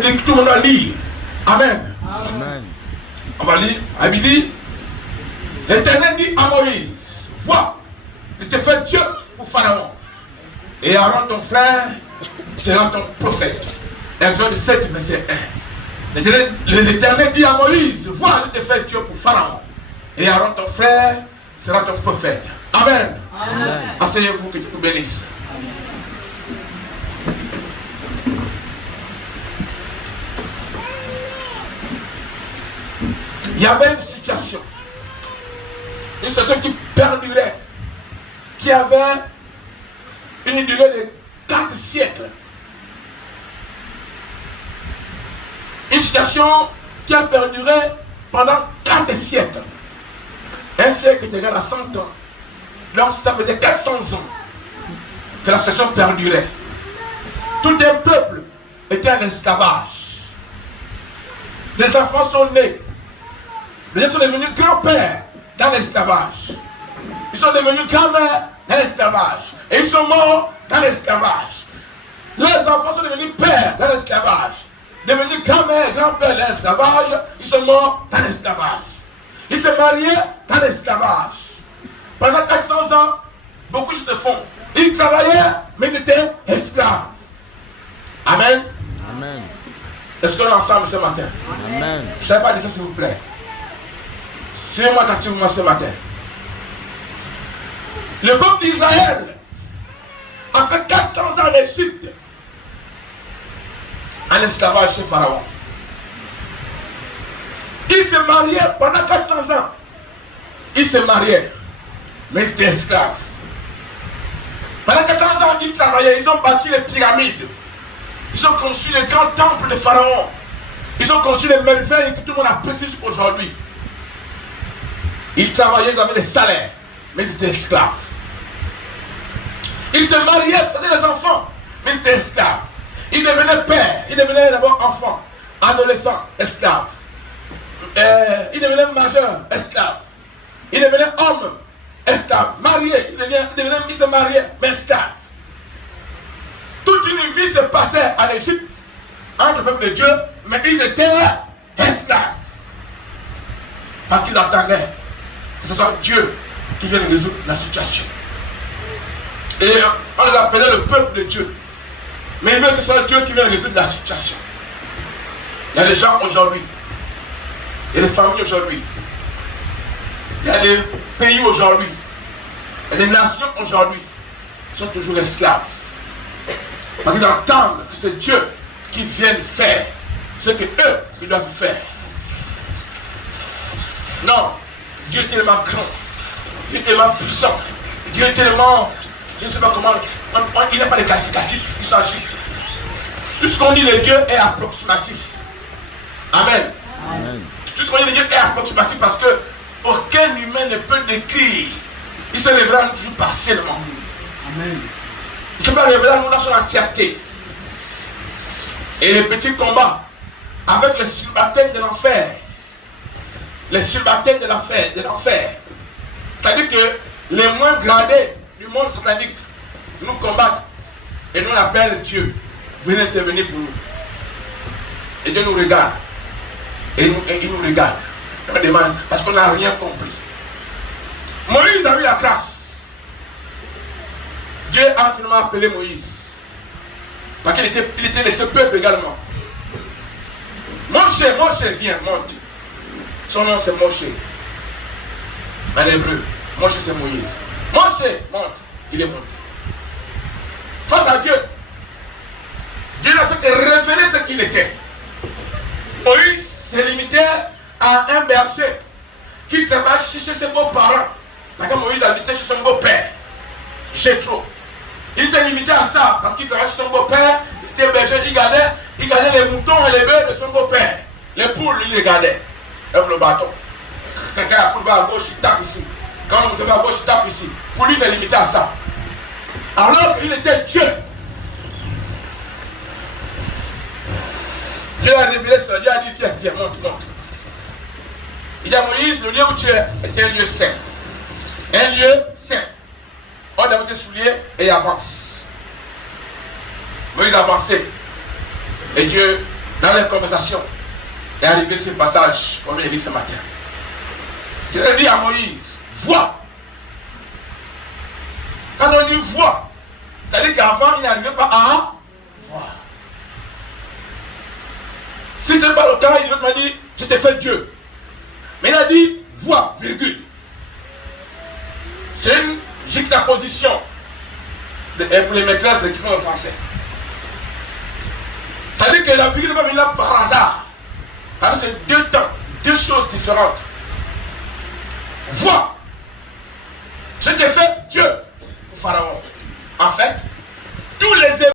dit que tout le monde va lire. Amen. Amen. On va lire. Il dit, l'Éternel dit à Moïse, vois, je te fais Dieu pour Pharaon. Et Aaron, ton frère, sera ton prophète. Exode 7, verset 1. L'Éternel dit à Moïse, vois, je te fais Dieu pour Pharaon. Et Aaron, ton frère, sera ton prophète. Amen. Amen. Asseyez-vous, que Dieu vous bénisse. Il y avait une situation qui perdurait, qui avait une durée de 4 siècles. Une situation qui a perduré pendant 4 siècles. Un siècle est égal à 100 ans. Donc ça faisait 400 ans que la situation perdurait. Tout un peuple était en esclavage. Les enfants sont nés. Les gens sont devenus grands-pères dans l'esclavage. Ils sont devenus grands-mères dans l'esclavage. Et ils sont morts dans l'esclavage. Leurs enfants sont devenus pères dans l'esclavage. Devenus grands-mères, grands-pères dans l'esclavage. Ils sont morts dans l'esclavage. Ils se mariaient dans l'esclavage. Pendant 400 ans, beaucoup se font. Ils travaillaient, mais ils étaient esclaves. Amen. Amen. Est-ce qu'on est ensemble ce matin? Amen. Je ne savais pas dire ça, s'il vous plaît. Suivez-moi attentivement ce matin. Le peuple d'Israël a fait 400 ans en Égypte, en esclavage chez Pharaon. Ils se mariaient pendant 400 ans. Ils se mariaient, mais ils étaient esclaves. Pendant 400 ans, ils travaillaient, ils ont bâti les pyramides. Ils ont conçu les grands temples de Pharaon. Ils ont conçu les merveilles que tout le monde apprécie aujourd'hui. Ils travaillaient, ils avaient des salaires, mais ils étaient esclaves. Ils se mariaient, faisaient des enfants, mais ils étaient esclaves. Ils devenaient pères, ils devenaient d'abord enfants, adolescents, esclaves. Ils devenaient majeurs, esclaves. Ils devenaient hommes, esclaves. Mariés, ils se mariaient, mais esclaves. Toute une vie se passait en Égypte entre le peuple de Dieu, mais ils étaient esclaves. Parce qu'ils attendaient que ce soit Dieu qui vienne résoudre la situation. Et on les appelait le peuple de Dieu. Mais ils veulent que ce soit Dieu qui vienne résoudre la situation. Il y a des gens aujourd'hui, il y a des familles aujourd'hui, il y a des pays aujourd'hui, il y a des nations aujourd'hui qui sont toujours esclaves. Parce qu'ils entendent que c'est Dieu qui vient faire ce que eux, ils doivent faire. Non, Dieu est tellement grand, Dieu est tellement puissant, Dieu est tellement, je ne sais pas comment, il n'y a pas de qualificatif, il s'agit. Tout ce qu'on dit de Dieu est approximatif. Amen. Amen. Tout ce qu'on dit de Dieu est approximatif parce que aucun humain ne peut décrire. Il se révélera toujours partiellement. Amen. Il ne se peut révéler à nous dans son entièreté. Et les petits combats avec les subalternes de l'enfer. Les subalternes de l'enfer. C'est-à-dire que les moins gradés du monde satanique nous combattent. Et nous on appelle Dieu. Venez intervenir pour nous. Et Dieu nous regarde. Et il nous regarde. Il me demande parce qu'on n'a rien compris. Moïse a eu la grâce. Dieu a finalement appelé Moïse. Parce qu'il était de ce peuple également. Moshe, viens, monte. Son nom c'est Moshe. En hébreu, Moshe c'est Moïse. Moshe, monte. Il est monté. Face à Dieu, Dieu n'a fait que révéler ce qu'il était. Moïse s'est limité à un berger qui travaille chez ses beaux-parents. Parce que Moïse habitait chez son beau-père, Jéthro. Il s'est limité à ça parce qu'il travaillait chez son beau-père, il était berger, il gardait les moutons et les bœufs de son beau-père. Les poules, il les gardait avec le bâton. Quelqu'un la poule va à gauche, il tape ici. Quand le mouton va à gauche, il tape ici. Pour lui, il s'est limité à ça. Alors qu'il était Dieu. Dieu a révélé ça, Dieu a dit viens, monte. Il dit à Moïse, le lieu où tu es est un lieu saint. Un lieu saint. On a tes souliers et il avance. Moïse avançait. Et Dieu dans les conversations, est arrivé ce passage, comme il a dit ce matin. Dieu a dit à Moïse, vois. Quand on dit vois, c'est-à-dire qu'avant, il n'arrivait pas à voir. Si ce n'était pas le cas, il m'a dit, je t'ai fait Dieu. Mais il a dit, vois, virgule. C'est une juxtaposition pour les maîtresses qui font le français. C'est-à-dire que la virgule n'est pas venue là par hasard. C'est deux temps, deux choses différentes. Vois, je t'ai fait Dieu pour Pharaon. En fait,